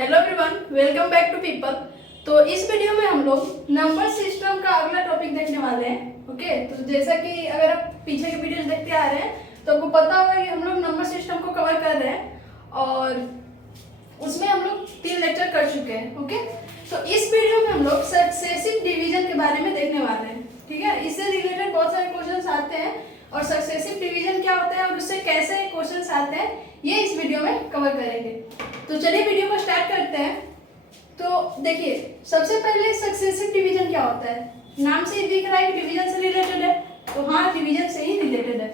Hello everyone, welcome back to people. तो इस video में हम लोग नंबर सिस्टम का अगला टॉपिक देखने वाले हैं। ओके, तो जैसा कि अगर आप पीछे के वीडियोस देखते आ रहे हैं तो आपको पता होगा कि हम लोग नंबर सिस्टम को कवर कर रहे हैं और उसमें हम लोग 3 लेक्चर कर चुके हैं। ओके, तो इस वीडियो में हम लोग सक्सेसिव डिवीजन के बारे में देखने वाले हैं। ठीक है, इससे रिलेटेड बहुत सारे क्वेश्चन आते हैं और सक्सेसिव डिवीजन क्या होता है और उससे कैसे क्वेश्चन आते हैं ये इस वीडियो में कवर करेंगे। तो चलिए वीडियो को स्टार्ट करते हैं। तो देखिए, सबसे पहले सक्सेसिव डिवीजन क्या होता है। नाम से ही दिख रहा है कि डिवीजन से रिलेटेड है, तो हाँ, डिवीजन से ही रिलेटेड है।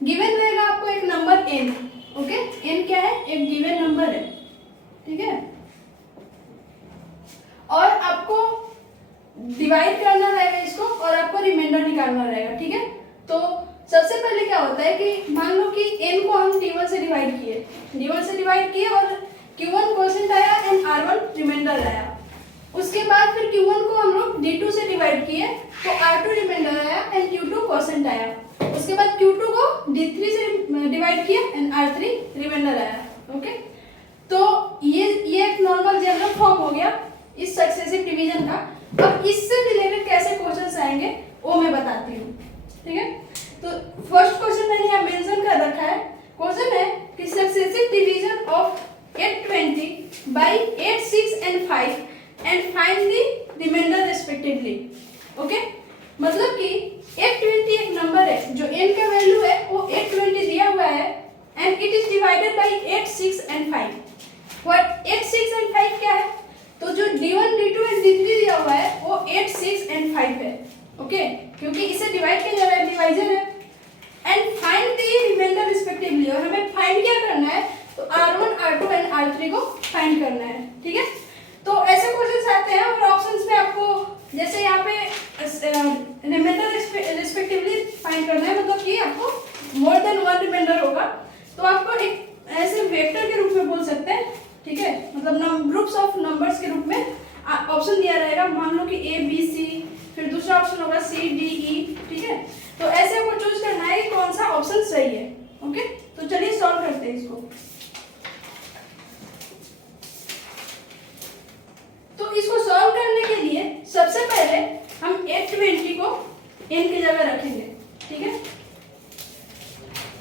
गिवन रहेगा आपको एक नंबर n। ओके, n क्या है? एक गिवन नंबर है। ठीक है, और आपको डिवाइड करना रहेगा इसको और आपको रिमाइंडर निकालना रहेगा। ठीक है, तो सबसे पहले क्या होता है कि मान लो कि n को हम d1 से डिवाइड किए और q1 क्वोशिएंट आया एंड r1 रिमाइंडर आया। उसके बाद फिर q1 को हम लोग d2 से डिवाइड किए तो r2 रिमाइंडर आया एंड q2 क्वोशिएंट आया। उसके बाद q2 को d3 से डिवाइड किए एंड r3 रिमाइंडर आया। ओके, तो ये एक नॉर्मल जनरल फॉर्म हो गया इस सक्सेसिव डिवीजन का। अब इससे रिलेटेड कैसे क्वेश्चंस आएंगे वो मैं बताती हूँ। ठीक है, तो फर्स्ट क्वेश्चन मैंने यहाँ मेंशन कर रखा है। क्वेश्चन है कि successive division of 820 by 8, 6 and 5 and find the remainder respectively। Okay, मतलब कि 820 एक नंबर है जो n का वैल्यू है वो 820 दिया हुआ है and it is divided by 8, 6 and 5। What 8, 6 and 5 क्या है? तो जो d1, d2 and d3 दिया हुआ है वो 8, 6 and 5 है। ओके, क्योंकि इसे डिवाइड किया जा रहा है, डिवाइजर है। And find the reminder respectively, और हमें फाइंड क्या करना है? तो r1, r2 एंड r3 को फाइंड करना है। ठीक है, तो ऐसे क्वेश्चंस आते हैं और ऑप्शंस में आपको जैसे यहाँ पे रिमाइंडर रिस्पेक्टिवली फाइंड करना है, मतलब कि आपको मोर देन 1 रिमाइंडर होगा तो आपको एक ऐसे वेक्टर के रूप में बोल सकते हैं। ठीक है, मतलब ग्रुप्स ऑफ नंबर्स के रूप में ऑप्शन दिया रहेगा। मान लो कि a b c, फिर दूसरा ऑप्शन होगा c d e। ठीक है, तो ऐसे आपको चूज करना है कि कौन सा ऑप्शन सही है। ओके, तो चलिए सॉल्व करते हैं इसको। तो इसको सॉल्व करने के लिए सबसे पहले हम 820 को n की जगह रखेंगे। ठीक है,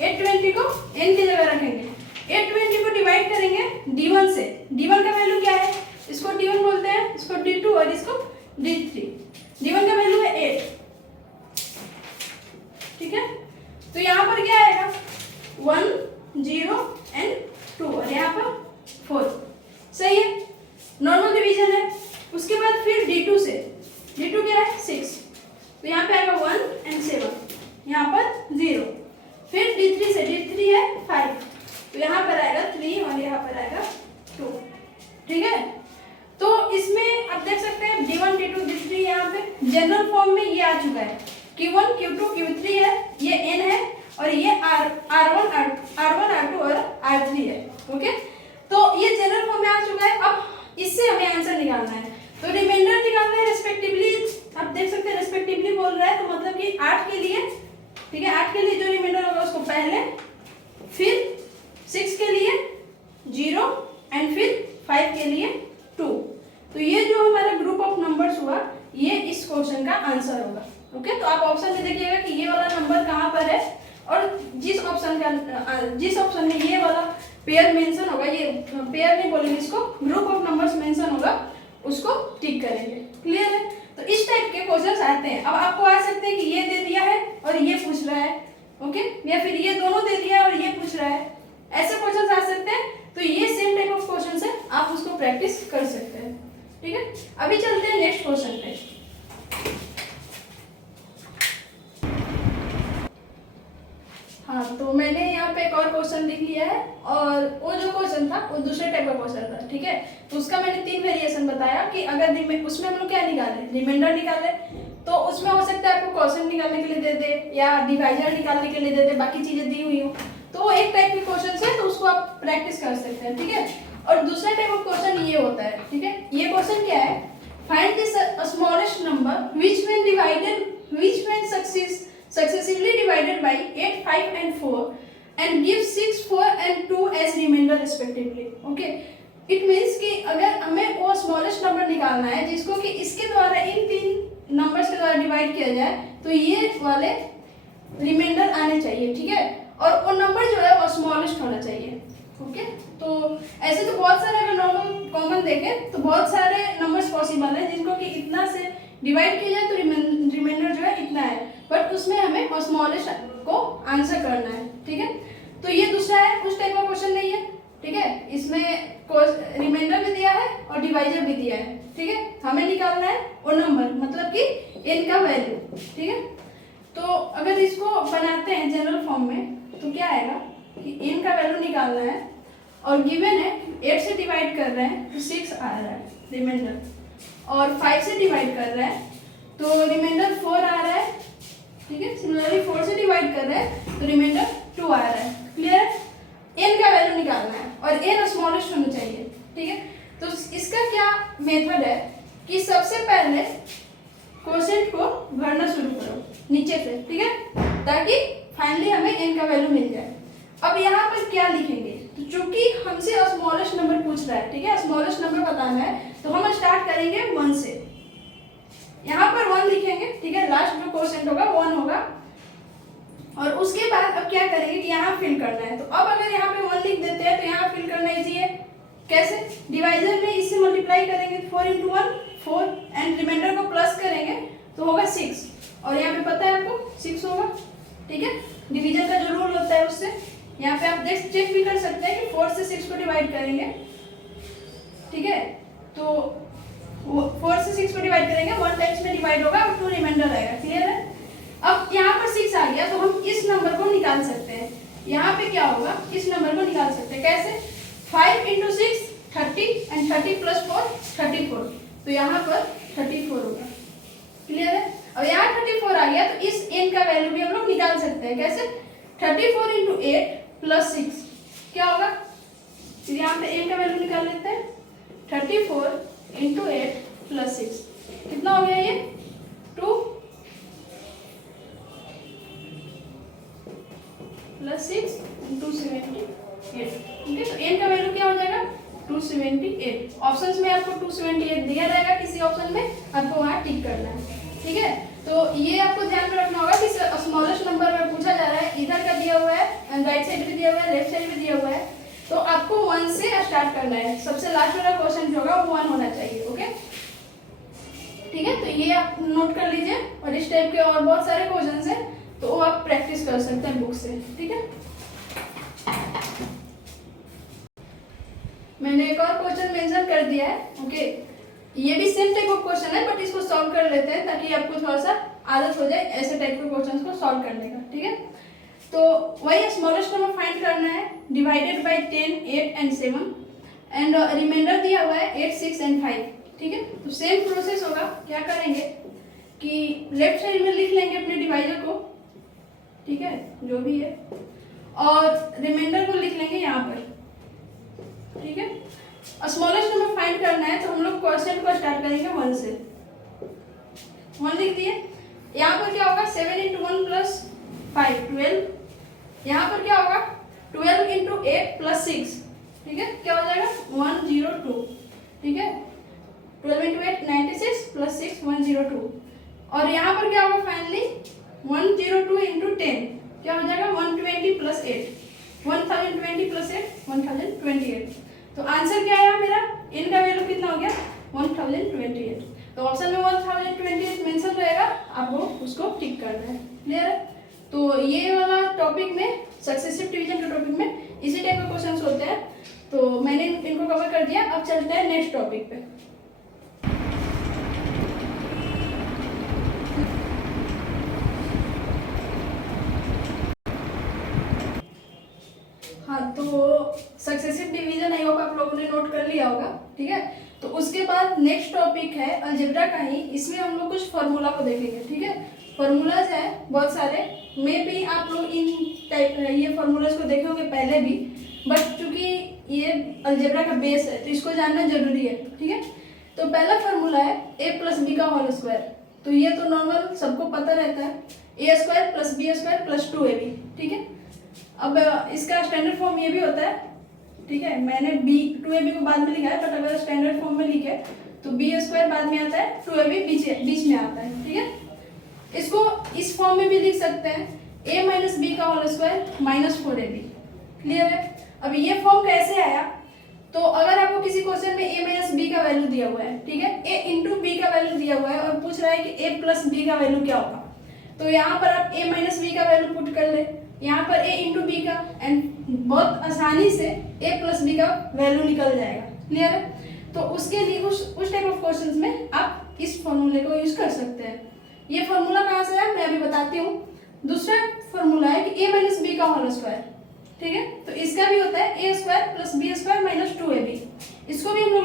820 को n की जगह रखेंगे। 820 को डिवाइड करेंगे d1 से। d1 का वैल्यू क्या है? इसको d1 बोलते हैं, इसको d2 और इसको d3। d1 का वैल्यू है 8। ठीक है, तो यहाँ पर क्या आएगा? 1, 0 एंड 2 और यहाँ पर 4। सही है, नॉर्मल डिवीजन है। उसके बाद फिर d2 से, d2 क्या है? 6, तो यहाँ पे आएगा 1 एंड 7, यहाँ पर 0। फिर d3 से, d3 है 5, तो यहाँ पर आएगा 3 और यहाँ पर आएगा 2। ठीक है, तो इसमें आप देख सकते हैं d1, d2, d3 यहाँ पे जनरल फॉर्म में ये आ चुका है। q1, q2, q3 है, ये n है और ये r1, r2 और r3 है। ओके, तो ये जनरल फॉर्म में आ चुका है। अब इससे हमें आंसर निकालना है, तो रिमाइंडर निकालना है रेस्पेक्टिवली। आप देख सकते हैं रेस्पेक्टिवली बोल रहा है, तो मतलब कि 8 के लिए, ठीक है, 8 के लिए जो रिमाइंडर होगा उसको पहले, फिर 6 के लिए 0 एंड फिर 5 के लिए 2। तो ये जो हमारा ग्रुप ऑफ नंबर्स हुआ ये इस क्वेश्चन का आंसर होगा। ओके, तो आप ऑप्शन में देखिएगा कि ये वाला नंबर कहाँ पर है और जिस ऑप्शन में ये वाला पेयर मेंशन होगा, ये पेयर नहीं बोलेंगे इसको, ग्रुप ऑफ नंबर्स मेंशन होगा, उसको टिक करेंगे। क्लियर है? तो इस टाइप के क्वेश्चंस आते हैं। अब आपको आ सकते हैं कि ये दे दिया है और ये पूछ रहा है। ओके, या फिर ये दोनों दे दिया और ये पूछ रहा है, ऐसे क्वेश्चंस आ सकते हैं। तो ये सेम टाइप ऑफ क्वेश्चंस है, आप उसको प्रैक्टिस कर सकते हैं। ठीक है, अभी चलते हैं नेक्स्ट क्वेश्चन पे। हाँ, तो मैंने यहाँ पे एक और क्वेश्चन लिख लिया है और वो जो क्वेश्चन था वो दूसरे टाइप का क्वेश्चन था। ठीक है, तो उसका मैंने 3 वेरिएशन बताया कि अगर उसमें हम लोग क्या निकाले, रिमाइंडर निकाले, तो उसमें हो सकता है आपको क्वेश्चन निकालने के लिए दे दे या डिवाइजर निकालने के लिए दे दे, बाकी चीजें दी हुई हो, तो वो एक टाइप के क्वेश्चन है, तो उसको आप प्रैक्टिस कर सकते हैं। ठीक है, और दूसरा टाइप ऑफ क्वेश्चन ये होता है। ठीक है, ये क्वेश्चन क्या है? Find the smallest number which when successively divided by 8, 5 and 4 and give 6, 4 and 2 as remainder respectively. Okay, it means कि अगर हमें वो स्मॉलेस्ट नंबर निकालना है जिसको कि इसके द्वारा इन 3 नंबर्स के द्वारा डिवाइड किया जाए, तो ये वाले रिमाइंडर आने चाहिए, ठीक है। और वो नंबर जो है वो स्मॉलेस्ट होना चाहिए, ओके। तो ऐसे तो बहुत सारे, अगर नॉर्मल कॉमन देखें तो बहुत सारे नंबर्स पॉसिबल है जिनको कि इतना से डिवाइड किया जाए तो रिमाइंडर जो है इतना है, बट उसमें हमें स्मॉलेस्ट को आंसर करना है, ठीक है। तो ये दूसरा है, उस टाइप का क्वेश्चन नहीं है, ठीक है। इसमें रिमाइंडर भी दिया है और डिवाइजर भी दिया है, ठीक है। हमें निकालना है वो नंबर, मतलब कि n का वैल्यू, ठीक है। तो अगर इसको बनाते हैं जनरल फॉर्म में तो क्या आएगा कि n का वैल्यू निकालना है और गिवन है 8 से डिवाइड कर रहे हैं तो 6 आ रहा है रिमाइंडर, और 5 से डिवाइड कर रहे हैं तो रिमाइंडर 4 आ रहा है, ठीक है। सिमिलरली 4 से डिवाइड कर रहे हैं तो रिमाइंडर 2 आ रहा है, क्लियर है। n का वैल्यू निकालना है और n स्मॉलेस्ट होना चाहिए, ठीक है। तो इसका क्या मेथड है कि सबसे पहले क्वोशिएंट को भरना शुरू करो नीचे से, ठीक है, ताकि फाइनली हमें n का वैल्यू मिल जाए। अब यहाँ पर क्या लिखेंगे, तो चूंकि हमसे स्मॉलेस्ट नंबर पूछ रहा है, ठीक है, स्मॉलेस्ट नंबर बताना है, तो हम स्टार्ट करेंगे 1 से। यहाँ पर 1 लिखेंगे, ठीक है, लास्ट जो क्वोशिएंट होगा 1 होगा। और उसके बाद अब क्या करेंगे कि यहाँ फिल करना है। तो अब अगर यहाँ पे 1 लिख देते हैं तो यहाँ फिल करना इजी है, कैसे, डिवाइजर में इससे मल्टीप्लाई करेंगे, 4 × 1 4, एंड रिमाइंडर को प्लस करेंगे तो होगा 6, और यहाँ पे पता है आपको 6 होगा, ठीक है। डिवीजन का जो रूल होता है उससे यहाँ पे आप देख चेक भी कर सकते हैं कि 4 से 6 को डिवाइड करेंगे, ठीक है। तो 4 से 6 को डिवाइड करेंगे, 1 टाइम्स में डिवाइड होगा और 2 रिमाइंडर आएगा, क्लियर है। अब यहाँ पर 6 आ गया तो हम इस नंबर को निकाल सकते हैं। यहाँ पे क्या होगा, इस नंबर को निकाल सकते हैं, कैसे, 5 × 6 30 एंड 30 + 4 34, तो यहाँ पर 34 होगा, क्लियर है। और यहाँ 34 आ गया तो इस n का वैल्यू भी हम लोग निकाल सकते हैं, कैसे, 34 × 8 + 6 क्या होगा, फिर यहाँ पे n का वैल्यू निकाल लेते हैं, 34 × 8 + 6 कितना हो गया, ये 2 + 6 278, ठीक है। तो n का वैल्यू क्या हो जाएगा 278। ऑप्शंस में आपको 278 दिया रहेगा, किसी ऑप्शन में आपको वहाँ टिक करना है, ठीक है। तो ये आपको ध्यान में रखना होगा कि स्मॉलेस्ट नंबर में पूछा जा रहा है, इधर का दिया हुआ है, राइट साइड भी दिया हुआ है, लेफ्ट साइड भी दिया हुआ है, तो आपको 1 से स्टार्ट करना है। सबसे लास्ट वाला क्वेश्चन जो होगा वो 1 होना चाहिए, ओके, ठीक है। तो ये आप नोट कर लीजिए, और इस टाइप के और बहुत सारे क्वेश्चन हैं तो वो आप प्रैक्टिस कर सकते हैं बुक से, ठीक है। मैंने एक और क्वेश्चन मेंशन कर दिया है, ओके। ये भी सेम टाइप ऑफ क्वेश्चन है, बट इसको सॉल्व कर लेते हैं ताकि आपको थोड़ा सा आदत हो जाए ऐसे टाइप के क्वेश्चंस को सॉल्व करने का, ठीक है। तो वही स्मॉलेस्ट नंबर फाइंड करना है, divided by 10 8 and 7, and reminder दिया हुआ है 8 6 एंड 5, ठीक है। तो सेम प्रोसेस होगा, क्या करेंगे कि लेफ्ट साइड में लिख लेंगे अपने डिवाइजर को, ठीक है, जो भी है, और रिमाइंडर को लिख लेंगे यहाँ पर, ठीक है। स्मॉलेस्ट नंबर फाइंड करना है तो हम लोग क्वेश्चन को स्टार्ट करेंगे 1 से। 1 लिख दिए, यहाँ पर क्या होगा 7 × 1 + 5 12, यहाँ पर क्या होगा 12 × 8 + 6, ठीक है, क्या हो जाएगा 102, ठीक है। 12 × 8 96 + 6 102, और यहाँ पर क्या होगा फाइनली 102 × 10 क्या हो जाएगा 120 + 8 1020 + 8 1028। तो आंसर क्या आया मेरा, n का वैल्यू कितना हो गया 1028। तो ऑप्शन में 1028 मेंशन रहेगा, आपको उसको टिक करना है, क्लियर है। तो ये वाला टॉपिक में, सक्सेसिव डिवीजन के टॉपिक में इसी टाइप के क्वेश्चंस होते हैं, तो मैंने इनको कवर कर दिया। अब चलते हैं नेक्स्ट टॉपिक पे। हाँ, तो सक्सेसिव डिवीजन आई होप आप लोगों ने नोट कर लिया होगा, ठीक है। तो उसके बाद नेक्स्ट टॉपिक है अलजेब्रा का ही, इसमें हम लोग कुछ फार्मूला को देखेंगे, ठीक है। फार्मूलाज है बहुत सारे, मे भी आप लोग इन टाइप ये फार्मूलाज को देखे होंगे पहले भी, बट चूंकि ये अलजेब्रा का बेस है तो इसको जानना जरूरी है, ठीक है। तो पहला फार्मूला है a + b का होल स्क्वायर, तो ये तो नॉर्मल सबको पता रहता है, a² + b² + 2ab, ठीक है। अब इसका स्टैंडर्ड फॉर्म ये भी होता है ठीक है, मैंने बी 2ab को बाद में लिखा है, बट अगर स्टैंडर्ड फॉर्म में लिखे तो बी स्क्वायर बाद में आता है, 2ab बीच में आता है। ठीक है, इसको इस फॉर्म में भी लिख सकते हैं, a माइनस बी का whole square minus 4ab। Clear है? अब ये फॉर्म कैसे आया, तो अगर आपको किसी क्वेश्चन में a माइनस बी का वैल्यू दिया हुआ है, ठीक है, a इंटू बी का वैल्यू दिया हुआ है और पूछ रहा है कि a प्लस बी का वैल्यू क्या होगा, तो यहाँ पर आप a माइनस बी का वैल्यू पुट कर ले, यहाँ पर a इंटू बी का, एंड बहुत आसानी से a प्लस बी का वैल्यू निकल जाएगा। क्लियर है? तो उसके लिए उस टाइप ऑफ क्वेश्चंस में आप इस फॉर्मूले को यूज कर सकते हैं। ये फॉर्मूला कहाँ से है मैं अभी बताती हूँ। दूसरा फॉर्मूला है कि a माइनस बी का होल स्क्वायर। ठीक है, तो इसका भी होता है a square plus b square minus 2ab। इसको भी हम लोग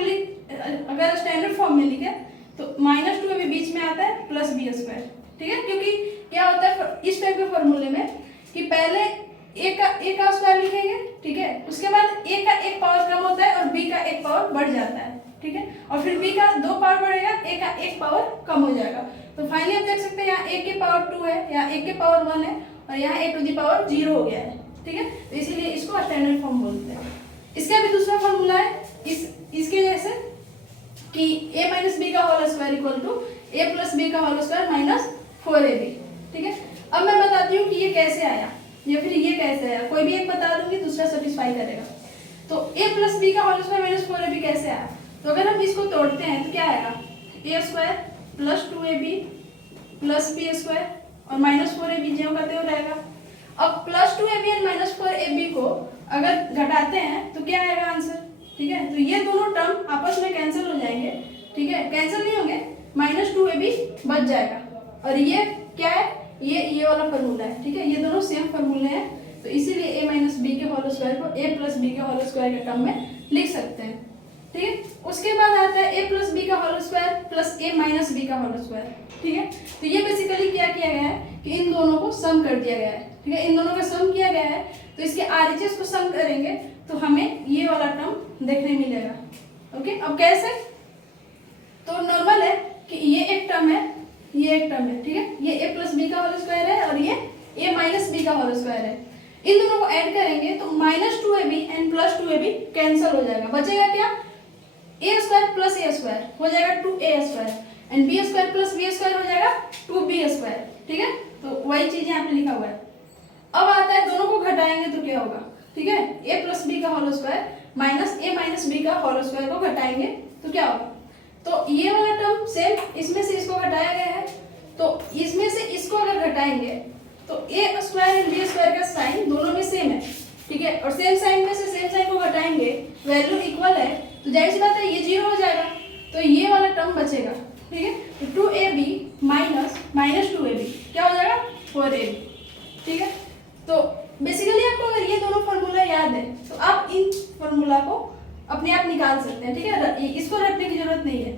अगर स्टैंडर्ड फॉर्म में लिखे तो माइनस 2ab बीच में आता है प्लस बी स्क्वायर। ठीक है, क्योंकि क्या होता है इस टाइप के फॉर्मूले में कि पहले a का स्क्वायर लिखेंगे, ठीक है, उसके बाद a का एक पावर कम होता है और b का एक पावर बढ़ जाता है। ठीक है, और फिर b का 2 पावर बढ़ेगा, a का एक पावर कम हो जाएगा। तो फाइनली आप देख सकते हैं यहाँ a के पावर 2 है, यहाँ a के पावर 1 है और यहाँ a टू दी पावर 0 हो गया है। ठीक है, तो इसीलिए इसको स्टैंडर्ड फॉर्म बोलते हैं। इसका भी दूसरा फॉर्मूला है इसके जैसे कि a माइनस बी का whole square equal to a plus b का होल स्क्वायर माइनस 4ab। ठीक है, अब मैं बताती हूँ कि ये कैसे आया या फिर ये कैसे आया, कोई भी एक बता दूंगी, दूसरा सेटिस्फाई करेगा। तो a प्लस बी का होल स्क्वायर माइनस 4ab कैसे आया, तो अगर हम इसको तोड़ते हैं तो क्या आएगा, a square plus 2ab plus b square और माइनस 4ab जो करते हो रहेगा। अब प्लस 2ab और माइनस 4ab को अगर घटाते हैं तो क्या आएगा आंसर। ठीक है, तो ये दोनों टर्म आपस में कैंसिल हो जाएंगे। ठीक है, कैंसिल नहीं होंगे, माइनस 2ab बच जाएगा और ये क्या है, ये वाला फॉर्मूला है। ठीक है, ये दोनों सेम फॉर्मूले हैं, तो इसीलिए a माइनस बी के होल स्क्वायर को a प्लस बी के होल स्क्वायर के टर्म में लिख सकते हैं। ठीक है, उसके बाद आता है a प्लस बी का whole square plus a minus B का होल स्क्वायर। ठीक है, तो ये बेसिकली क्या किया गया है कि इन दोनों को सम कर दिया गया है। ठीक है, इन दोनों का सम किया गया है, तो इसके RHS को सम करेंगे तो हमें ये वाला टर्म देखने मिलेगा। ओके, अब कैसे, तो नॉर्मल है कि ये एक टर्म है, ये एक टर्म है। ठीक है, ये a प्लस बी का होल स्क्वायर है और ये a माइनस बी का होल स्क्वायर है। इन दोनों को ऐड करेंगे तो minus 2ab and plus 2ab cancel हो जाएगा, बचेगा क्या, a square plus a square हो जाएगा 2a square and b square plus b square हो जाएगा 2b स्क्वायर। ठीक है, तो वही चीज यहाँ पे लिखा हुआ है। अब आता है दोनों को घटाएंगे तो क्या होगा। ठीक है, a प्लस बी का whole square minus a minus B का होल स्क्वायर को घटाएंगे तो क्या होगा, तो ये वाला टर्म सेम, इसमें से इसको घटाया गया है, तो इसमें से इसको अगर घटाएंगे तो a square and b square का साइन दोनों में सेम है। ठीक है, और सेम साइन में से सेम साइन को घटाएंगे, वैल्यू इक्वल है, तो जाहिर सी बात है ये 0 हो जाएगा, तो ये वाला टर्म बचेगा। ठीक है, तो 2ab माइनस 2ab क्या हो जाएगा 4ab। ठीक है, तो बेसिकली आपको अगर ये दोनों फार्मूला याद है तो आप इन फार्मूला को अपने आप निकाल सकते हैं। ठीक है, इसको रखने की जरूरत नहीं है।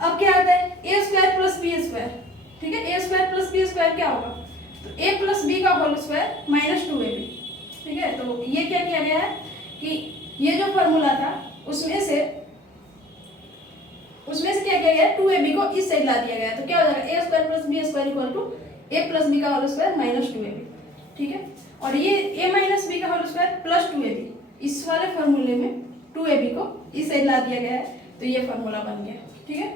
अब क्या आता है a square plus b square. ठीक है, a square plus b square क्या होगा, तो a प्लस बी का होल स्क्वायर माइनस 2ab। ठीक है, तो ये क्या किया गया है कि ये जो फार्मूला था उसमें से क्या किया गया, 2ab को इस साइड ला दिया गया, तो क्या हो जाएगा a square plus b square equal to a plus b का होल स्क्वायर माइनस 2ab। ठीक है, और ये a माइनस बी का होल स्क्वायर प्लस 2ab, इस वाले फॉर्मूले में 2ab को इस साइड ला दिया गया है, तो ये फॉर्मूला बन गया। ठीक है,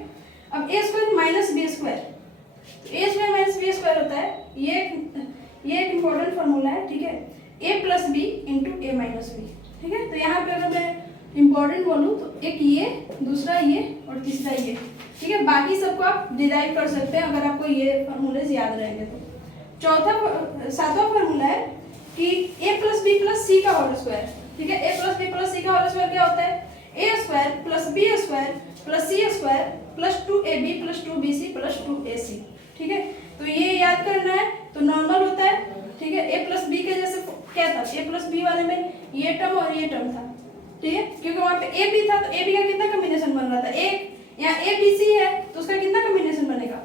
अब a square minus b square, तो a square minus b square होता है, ये एक इंपॉर्टेंट फॉर्मूला है। ठीक है, a plus b into a minus b. ठीक है, तो यहाँ पे अगर मैं इंपॉर्टेंट बोलूँ तो एक ये, दूसरा ये और तीसरा ये। ठीक है, बाकी सबको आप डिराइव कर सकते हैं अगर आपको ये फॉर्मूलेज याद रहेंगे तो। सातवां फॉर्मूला है कि a plus b plus c का होल स्क्वायर। ठीक है, a plus b plus c का होल स्क्वायर क्या होता है, a square plus b square plus c square plus 2ab plus 2bc plus 2ac। ठीक है, तो ये याद करना है, तो नॉर्मल होता है। ठीक है, a प्लस बी के जैसे क्या था, a प्लस बी वाले में ये टर्म और ये टर्म था। ठीक है, क्योंकि वहाँ पे a भी था तो a b का कितना कॉम्बिनेशन बन रहा था, एक यहाँ a b c है तो उसका कितना कॉम्बिनेशन बनेगा,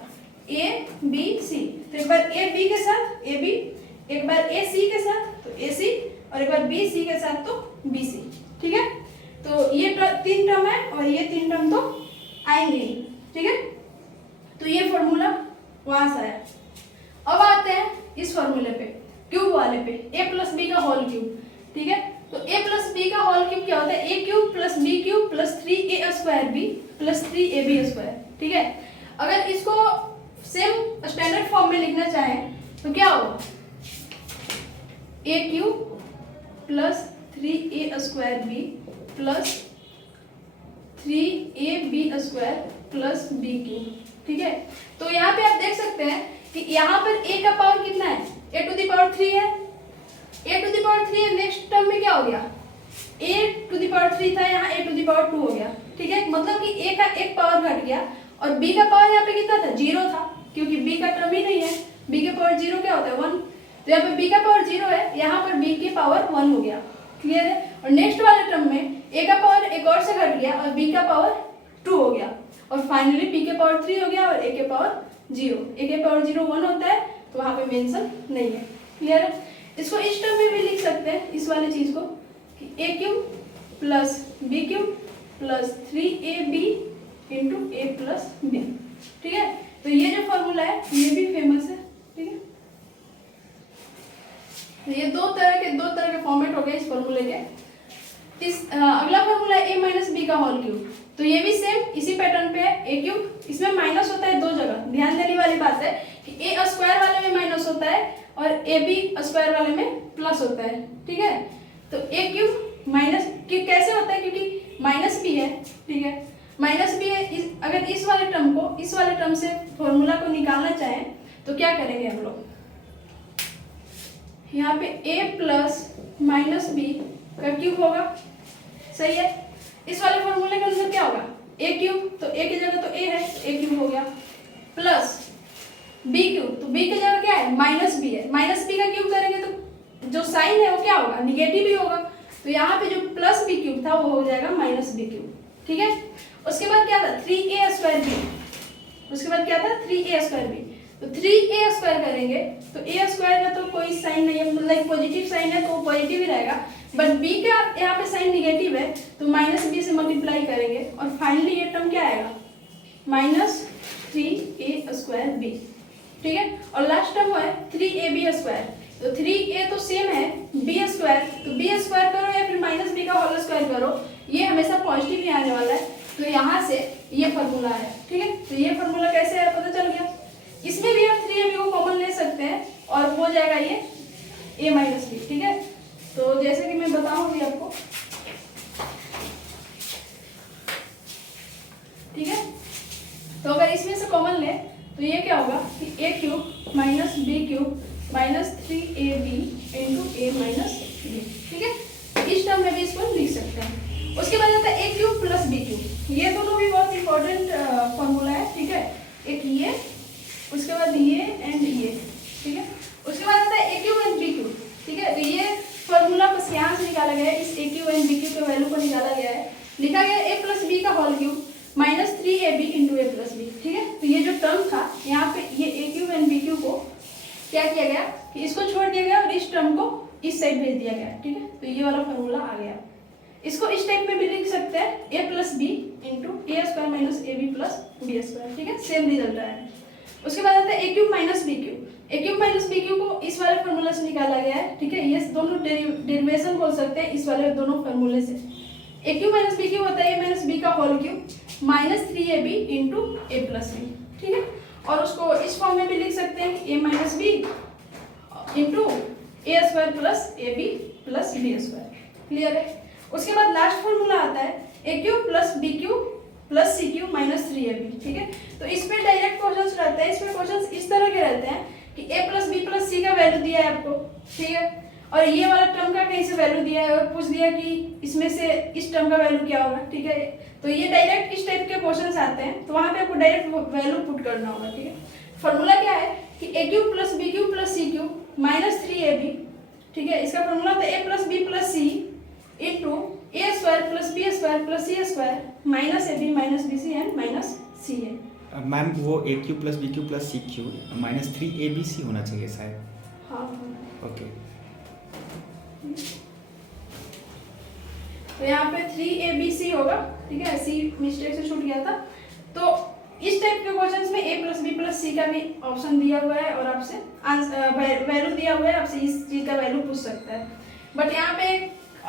a b c। तो एक बार a b के साथ a b, एक बार a c के साथ तो a c और एक बार b c के साथ तो b c। ठीक है, तो ये 3 टर्म है और ये 3 टर्म तो आएंगे ही। ठीक है, तो ये फॉर्मूला वहां से आया। अब आते हैं इस फॉर्मूले पे, क्यूब वाले पे, a प्लस बी का होल क्यूब। ठीक है, तो a प्लस बी का होल क्यूब क्या होता है, a cube plus b cube plus 3a square b plus 3ab square. ठीक है, अगर इसको सेम स्टैंडर्ड फॉर्म में लिखना चाहें तो क्या होगा, a cube plus 3a square b plus 3ab square plus b cube. ठीक है, तो यहाँ पे आप देख सकते हैं कि यहाँ पर a का पावर कितना है, a टू द पावर 3 है, a टू द पावर 3 है। नेक्स्ट टर्म में क्या हो गया, a टू द पावर 3 था, यहाँ a टू द पावर 2 हो गया। ठीक है, मतलब कि a का एक पावर घट गया और b का पावर यहाँ पे कितना था, 0 था, क्योंकि b का टर्म ही नहीं है। b के पावर 0 क्या होता है, 1, तो यहाँ पे b का पावर 0 है, यहाँ पर b की पावर 1 हो गया। क्लियर है, और नेक्स्ट वाले टर्म में a का पावर एक और से घट गया और b का पावर 2 हो गया, और फाइनली b के पावर 3 हो गया और a के पावर 0। a के पावर 0 1 होता है, तो वहाँ पे मेंशन नहीं है। क्लियर है, इसको इस टर्म में भी लिख सकते हैं, इस वाली चीज को कि a cube plus b cube plus 3ab into a plus B. ठीक है, तो ये जो फॉर्मूला है ये भी फेमस है। ठीक है, तो ये दो तरह के फॉर्मेट हो गए इस फॉर्मूले के। अगला फॉर्मूला है a माइनस बी का होल क्यूब, तो ये भी सेम इसी पैटर्न पे है। a क्यूब, इसमें माइनस होता है दो जगह, ध्यान देने वाली बात है कि a स्क्वायर वाले में माइनस होता है और ए बी स्क्वायर वाले में प्लस होता है। ठीक है, तो a क्यूब माइनस कैसे होता है, क्योंकि माइनस भी है। ठीक है, माइनस भी है, अगर इस वाले टर्म से फॉर्मूला को निकालना चाहें तो क्या करेंगे हम लोग, यहाँ पे a प्लस माइनस बी का क्यूब होगा। सही है, इस वाले फॉर्मूले के अंदर क्या होगा, a क्यूब, तो a की जगह तो a है, तो a क्यूब हो गया, प्लस b क्यूब, तो b की जगह क्या है, माइनस b है, माइनस b का क्यूब करेंगे तो जो साइन है वो क्या होगा, निगेटिव ही होगा, तो यहाँ पे जो प्लस b क्यूब था वो हो जाएगा माइनस b क्यूब। ठीक है, उसके बाद क्या था, 3a स्क्वायर b, उसके बाद क्या था 3a स्क्वायर b, तो 3a स्क्वायर करेंगे तो a स्क्वायर का तो कोई साइन नहीं है, मतलब पॉजिटिव साइन है तो वो पॉजिटिव ही रहेगा, बट b का यहाँ पे साइन निगेटिव है तो माइनस b से मल्टीप्लाई करेंगे और फाइनली ये टर्म क्या आएगा, माइनस 3a स्क्वायर b। ठीक है, और लास्ट टर्म है 3ab स्क्वायर, तो 3a तो सेम है, b स्क्वायर, तो b स्क्वायर करो या फिर माइनस b का होल स्क्वायर करो, ये हमेशा पॉजिटिव ही आने वाला है, तो यहाँ से ये फॉर्मूला है। ठीक है, तो ये फॉर्मूला कैसे है पता चल गया। इसमें भी आप 3ab को कॉमन ले सकते हैं और हो जाएगा ये a माइनस बी। ठीक है, तो जैसे कि मैं बताऊंगी आपको, ठीक है, तो अगर इसमें से कॉमन ले तो ये क्या होगा कि a cube minus B cube minus 3ab into a minus b. ठीक है, इस टर्म में भी इसको लिख सकते हैं। उसके बाद आता है a cube plus b cube, ये दोनों भी बहुत इंपॉर्टेंट फॉर्मूला है। ठीक है, एक ये, उसके बाद ये एंड ये। ठीक है, उसके बाद आता है a cube and b cube. ठीक है, तो ये फॉर्मूला बस यहाँ से निकाला गया है, इस a cube and b cube के वैल्यू को निकाला गया है, लिखा गया a प्लस बी का whole cube minus 3ab into a plus B. ठीक है, तो ये जो टर्म था यहाँ पे ये a cube and b cube को क्या किया गया कि इसको छोड़ दिया गया और इस टर्म को इस साइड भेज दिया गया। ठीक है, तो ये वाला फॉर्मूला आ गया। इसको इस टाइप में भी लिख सकते हैं, a plus b into a square minus a b plus b square. ठीक है, सेम रिजल्ट आया है। उसके बाद आता है a cube minus B cube, a cube minus B cube को इस वाले फॉर्मूला से निकाला गया है। ठीक है, ये दोनों डेरिवेशन बोल सकते हैं इस वाले दोनों फॉर्मूले से। a cube minus B cube होता है a माइनस बी का whole cube minus 3ab into A plus B. ठीक है, और उसको इस फॉर्म में भी लिख सकते हैं कि a minus b into a square plus a b plus b square. Clear है, उसके बाद लास्ट फॉर्मूला आता है a cube plus b cube plus c cube minus 3ab। ठीक है, तो इसमें डायरेक्ट क्वेश्चंस रहते हैं, इसमें क्वेश्चंस इस तरह के रहते हैं कि a plus b plus c का वैल्यू दिया है आपको। ठीक है, और ये वाला टर्म का कहीं से वैल्यू दिया है और पूछ दिया कि इसमें से इस टर्म का वैल्यू क्या होगा। ठीक है, तो ये डायरेक्ट इस टाइप के क्वेश्चंस आते हैं, तो वहाँ पे आपको डायरेक्ट वैल्यू पुट करना होगा। ठीक है, फॉर्मूला क्या है कि a cube plus b cube plus c cube minus 3ab। ठीक है, इसका फॉर्मूला था a plus b plus c into a square plus b square plus c square minus a b minus b c and minus c a. Ma'am वो a cube plus b cube plus c cube minus 3abc होना चाहिए शायद। हाँ, okay, तो यहाँ पे 3abc होगा। ठीक है, सी मिस्टेक से छूट गया था। तो इस टाइप के क्वेश्चंस में a plus b plus c का भी ऑप्शन दिया हुआ है और आपसे वैल्यू दिया हुआ है, आपसे इस चीज का वैल्यू पूछ सकता है। बट यहाँ पे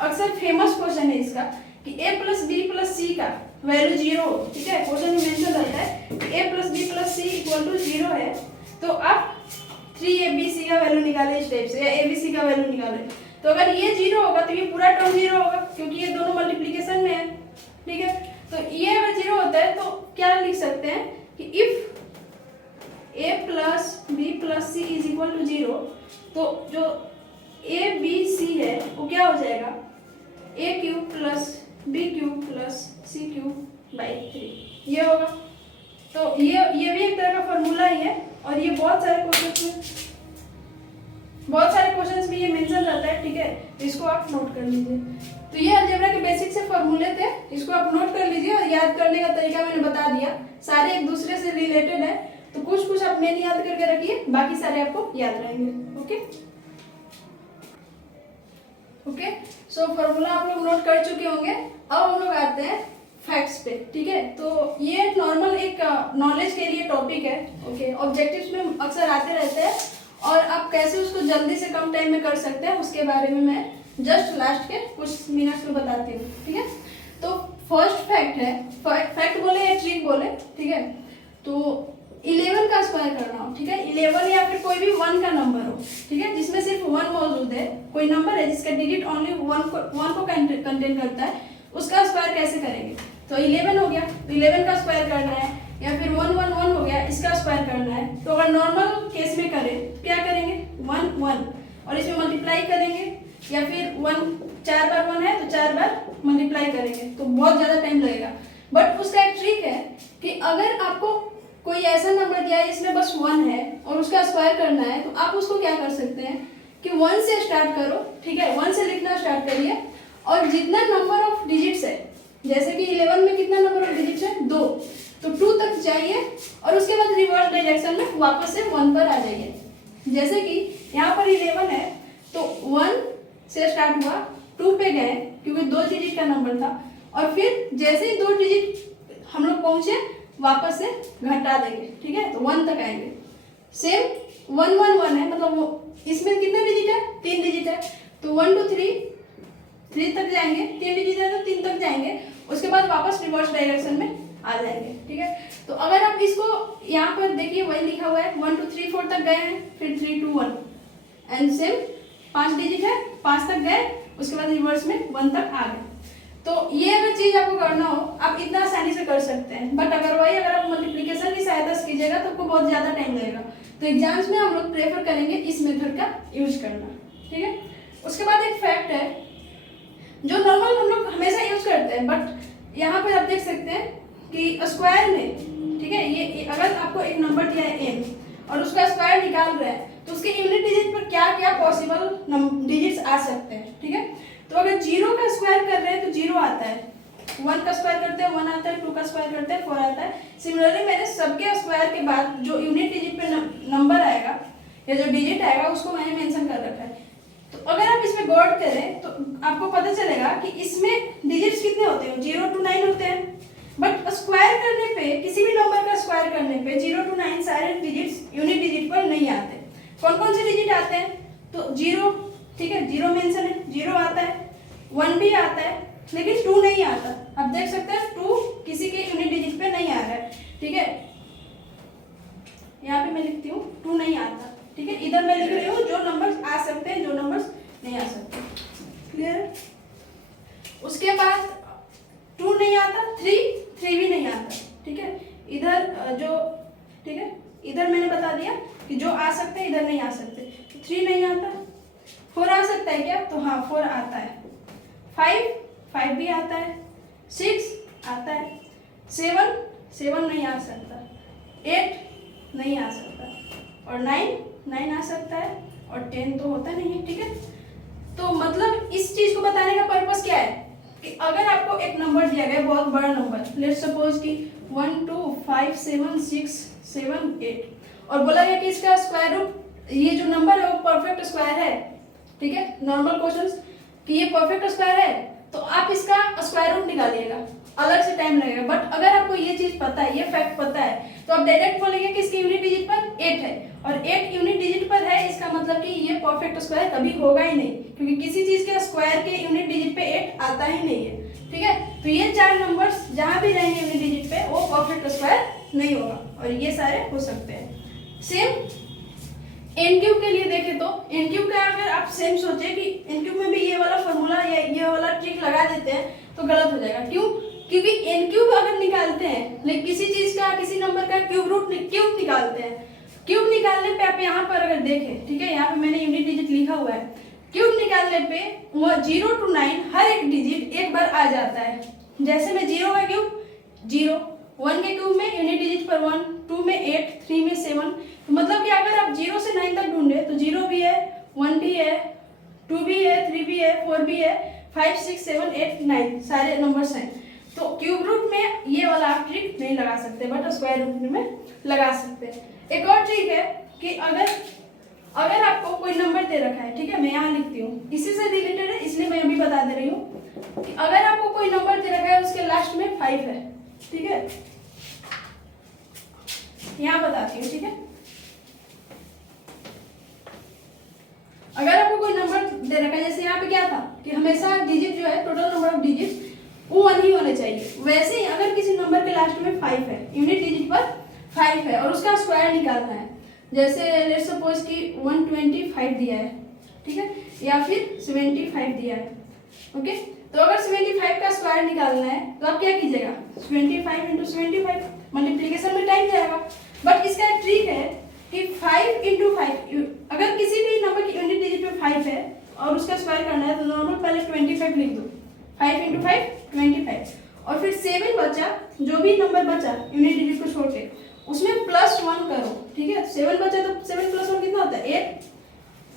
अक्सर फेमस क्वेश्चन है इसका कि a plus b plus c का वैल्यू 0 हो, ठीक है, क्वेश्चन में मेंशन रहता है कि a plus b plus c equal to 0 है, तो आप 3abc का वैल्यू निकाले इस टाइप से, या abc का वैल्यू निकाले। तो अगर ये 0 होगा तो ये पूरा टर्म 0 होगा, क्योंकि ये दोनों मल्टीप्लिकेशन में है, ठीक है। तो ये अगर 0 होता है तो क्या लिख सकते हैं कि if a plus b plus c is equal to 0, तो जो ए बी सी है वो क्या हो जाएगा, a cube plus b cube plus c cube by 3, ये होगा। तो ये भी एक तरह का फॉर्मूला ही है, और ये बहुत सारे क्वेश्चंस में ये मेंशन रहता है, ठीक है। तो इसको आप नोट कर लीजिए। तो ये अलजेब्रा के बेसिक से फॉर्मूले थे, इसको आप नोट कर लीजिए, और याद करने का तरीका मैंने बता दिया, सारे एक दूसरे से रिलेटेड है, तो कुछ आप मेन याद करके रखिए, बाकी सारे आपको याद रहेंगे। ओके, सो फॉर्मूला आप लोग नोट कर चुके होंगे। अब हम लोग आते हैं फैक्ट्स पे, ठीक है। तो ये नॉर्मल एक नॉलेज के लिए टॉपिक है, ओके। ऑब्जेक्टिव्स में अक्सर आते रहते हैं, और आप कैसे उसको जल्दी से कम टाइम में कर सकते हैं उसके बारे में मैं जस्ट लास्ट के कुछ मिनट्स में बताती हूँ, ठीक है। तो फर्स्ट फैक्ट है, फैक्ट बोले या ट्रिक बोले, ठीक है। तो 11 का स्क्वायर करना हो, ठीक है, 11 या फिर कोई भी 1 का नंबर हो, ठीक है, जिसमें सिर्फ 1 मौजूद है, कोई नंबर है जिसका डिजिट ओनली 1 को कंटेन करता है, उसका स्क्वायर कैसे करेंगे। तो 11 हो गया, तो 11 का स्क्वायर करना है, या फिर 111 हो गया, इसका स्क्वायर करना है। तो अगर नॉर्मल केस में करें तो क्या करेंगे, 1 1 और इसमें मल्टीप्लाई करेंगे, या फिर 1 4 बार 1 है तो 4 बार मल्टीप्लाई करेंगे, तो बहुत ज़्यादा टाइम लगेगा। बट उसका एक ट्रिक है कि अगर आपको कोई ऐसा नंबर दिया है इसमें बस 1 है और उसका स्क्वायर करना है, तो आप उसको क्या कर सकते हैं कि 1 से स्टार्ट करो, ठीक है, 1 से लिखना स्टार्ट करिए, और जितना नंबर ऑफ डिजिट्स है, जैसे कि 11 में कितना नंबर ऑफ डिजिट्स है, 2, तो 2 तक जाइए, और उसके बाद रिवर्स डायरेक्शन में वापस से 1 पर आ जाइए। जैसे कि यहाँ पर 11 है, तो 1 से स्टार्ट हुआ, 2 पे गए क्योंकि 2 डिजिट का नंबर था, और फिर जैसे ही 2 डिजिट हम लोग पहुँचे वापस से घटा देंगे, ठीक है, तो 1 तक आएंगे। सेम 1 1 1 है, मतलब वो इसमें कितने डिजिट है, 3 डिजिट है, तो 1 2 3 तक जाएंगे, 3 डिजिट है तो 3 तक जाएंगे, उसके बाद वापस रिवर्स डायरेक्शन में आ जाएंगे, ठीक है। तो अगर आप इसको यहाँ पर देखिए, वही लिखा हुआ है, 1 2 3 4 तक गए हैं, फिर 3 2 1 एंड सेम 5 डिजिट है, 5 तक गए, उसके बाद रिवर्स में 1 तक आ गए। तो ये अगर चीज आपको करना हो आप इतना आसानी से कर सकते हैं, बट अगर आप मल्टीप्लिकेशन की सहायता से कीजिएगा तो आपको बहुत ज़्यादा टाइम लगेगा। तो एग्जाम्स में हम लोग प्रेफर करेंगे इस मेथड का यूज करना, ठीक है। उसके बाद एक फैक्ट है जो नॉर्मल हम लोग हमेशा यूज करते हैं, बट यहाँ पर आप देख सकते हैं कि स्क्वायर में, ठीक है, ये अगर आपको एक नंबर दिया है n और उसका स्क्वायर निकाल रहे हैं, तो उसके यूनिट डिजिट पर क्या क्या पॉसिबल डिजिट्स आ सकते हैं, ठीक है। तो अगर 0 का स्क्वायर कर रहे हैं तो 0 आता है, 1 का स्क्वायर करते हैं 1 आता है, 2 का स्क्वायर करते हैं 4 आता है। सिमिलरली मैंने सबके स्क्वायर के बाद जो यूनिट डिजिट पे नंबर आएगा या जो डिजिट आएगा उसको मैंने मेंशन कर रखा है। तो अगर आप इसमें गौर करें तो आपको पता चलेगा कि इसमें डिजिट्स कितने होते हैं, 0 to 9 होते हैं। बट स्क्वायर करने पे, किसी भी नंबर का स्क्वायर करने पे 0 to 9 सारे डिजिट्स यूनिट डिजिट पर नहीं आते। कौन कौन से डिजिट आते हैं, तो 0, ठीक है, 0 मेंशन है, 0 आता है, 1 भी आता है, लेकिन 2 नहीं आता। आप देख सकते हैं 2 किसी के यूनिट डिजिट पे नहीं आ रहा है, ठीक है। यहाँ पे मैं लिखती हूँ 2 नहीं आता, ठीक है। इधर मैं लिख रही हूँ जो नंबर्स आ सकते हैं, जो नंबर्स नहीं आ सकते, क्लियर। उसके बाद 2 नहीं आता, 3 भी नहीं आता, ठीक है। इधर ठीक है, इधर मैंने बता दिया कि जो आ सकते हैं इधर नहीं आ सकते, तो 3 नहीं आता। 4 आ सकता है क्या, तो हाँ 4 आता है। 5 भी आता है, 6 आता है, 7 नहीं आ सकता, 8 नहीं आ सकता, और 9 आ सकता है, और 10 तो होता नहीं है, ठीक है। तो मतलब इस चीज को बताने का पर्पस क्या है कि अगर आपको एक नंबर दिया गया, बहुत बड़ा नंबर, लेट्स सपोज कि 1 2 5 7 6 7 8, और बोला गया कि इसका स्क्वायर रूट, ये जो नंबर है वो परफेक्ट स्क्वायर है, ठीक है। नॉर्मल क्वेश्चंस कि ये परफेक्ट स्क्वायर है, तो आप इसका स्क्वायर रूट निकालिएगा, अलग से टाइम लगेगा। बट अगर आपको ये चीज पता है, ये फैक्ट पता है, तो अब डायरेक्ट बोलेंगे कि इसके यूनिट डिजिट पर 8 है, और 8 यूनिट डिजिट पर है, इसका मतलब कि ये परफेक्ट स्क्वायर कभी होगा ही नहीं, क्योंकि किसी चीज के स्क्वायर के यूनिट डिजिट पे 8 आता ही नहीं है। ठीक है, तो ये 4 नंबर्स जहां भी रहेंगे यूनिट डिजिट पे वो परफेक्ट स्क्वायर नहीं होगा, और ये सारे हो सकते हैं। सेम एन क्यूब के लिए देखें तो एन क्यूब का अगर आप सेम सोचे कि एन क्यूब में भी ये वाला फॉर्मूला या ये वाला ट्रिक लगा देते हैं तो गलत हो जाएगा। क्यों? क्योंकि एन क्यूब अगर निकालते हैं, लेकिन किसी चीज का किसी नंबर का क्यूब निकालते हैं, क्यूब निकालने पे आप यहाँ पर अगर देखें, ठीक है, यहाँ पे मैंने यूनिट डिजिट लिखा हुआ है, क्यूब निकालने पे वो 0 to 9 हर एक डिजिट एक बार आ जाता है। जैसे में 0 का क्यूब 0, 1 के क्यूब में यूनिट डिजिट पर 1, 2 में 8, 3 में 7, तो मतलब कि अगर आप 0 से 9 तक ढूंढे तो 0 भी है, 1 भी है, 2 भी है, 3 भी है, 4 भी है, 5, 6, 7, 8, 9 सारे नंबर्स हैं। तो क्यूब रूट में ये वाला आप ट्रिक नहीं लगा सकते, बट स्क्वायर रूट में लगा सकते हैं। एक और ट्रिक है कि अगर आपको कोई नंबर दे रखा है, ठीक है, मैं यहाँ लिखती हूँ, इसी से रिलेटेड है इसलिए मैं अभी बता दे रही हूँ कि अगर आपको कोई नंबर दे रखा है उसके लास्ट में 5 है, ठीक है, यहाँ बताती हूँ, ठीक है, अगर आपको कोई नंबर दे रखा है, जैसे यहाँ पे क्या था कि हमेशा डिजिट जो है, टोटल नंबर ऑफ डिजिट वो 1 ही होने चाहिए, वैसे ही अगर किसी नंबर के लास्ट में 5 है, यूनिट डिजिट पर 5 है और उसका स्क्वायर निकालना है, जैसे लेट्स सपोज कि 125 दिया है, ठीक है, या फिर 75 दिया है, ओके, तो अगर 75 का स्क्वायर निकालना है तो आप क्या कीजिएगा, 75 × 75 मल्टीप्लिकेशन में टाइम जाएगा। बट इसका एक ट्रिक है कि 5 × 5, अगर किसी भी नंबर की यूनिट डिजिट में 5 है और उसका स्क्वायर करना है तो नॉर्मल पहले 25 लिख दो, 5 × 5 25, और फिर 7 बचा, जो भी नंबर बचा यूनिट डिजिट को छोड़ के उसमें +1 करो, ठीक है, 7 बचा तो 7 + 1 कितना होता है 8,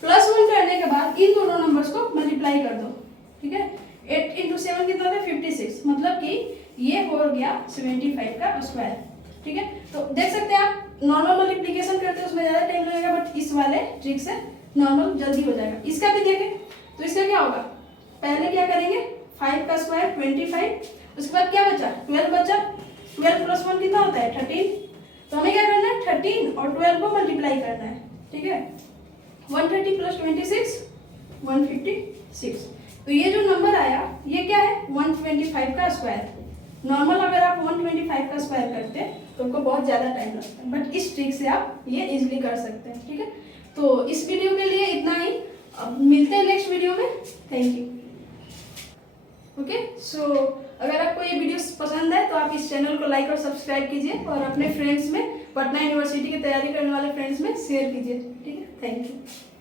+1 करने के बाद इन दोनों नंबर्स को मल्टीप्लाई कर दो, ठीक है, 8 × 7 कितना होता है 56, मतलब कि ये हो गया 75 का स्क्वायर। ठीक है, तो देख सकते हैं आप नॉर्मल मल्टीप्लिकेशन करते हैं उसमें ज़्यादा टाइम लगेगा, बट इस वाले ट्रिक से नॉर्मल जल्दी हो जाएगा। इसका भी देखें तो इसका क्या होगा, पहले क्या करेंगे 5 का स्क्वायर 25, उसके बाद क्या बचा 12 बचा, 12 + 1 कितना होता है 13, तो हमें क्या करना है 13 और 12 को मल्टीप्लाई करना है, ठीक है, 130 + 26 156, तो ये जो नंबर आया ये क्या है 125 का स्क्वायर। नॉर्मल अगर आप 125 का स्क्वायर करते हैं तो आपको बहुत ज़्यादा टाइम लगता है, बट इस ट्रिक से आप ये इजीली कर सकते हैं। ठीक है, तो इस वीडियो के लिए इतना ही, अब मिलते हैं नेक्स्ट वीडियो में, थैंक यू। ओके, सो अगर आपको ये वीडियो पसंद है तो आप इस चैनल को लाइक और सब्सक्राइब कीजिए और अपने फ्रेंड्स में, पटना यूनिवर्सिटी की तैयारी करने वाले फ्रेंड्स में शेयर कीजिए। ठीक है, थैंक यू।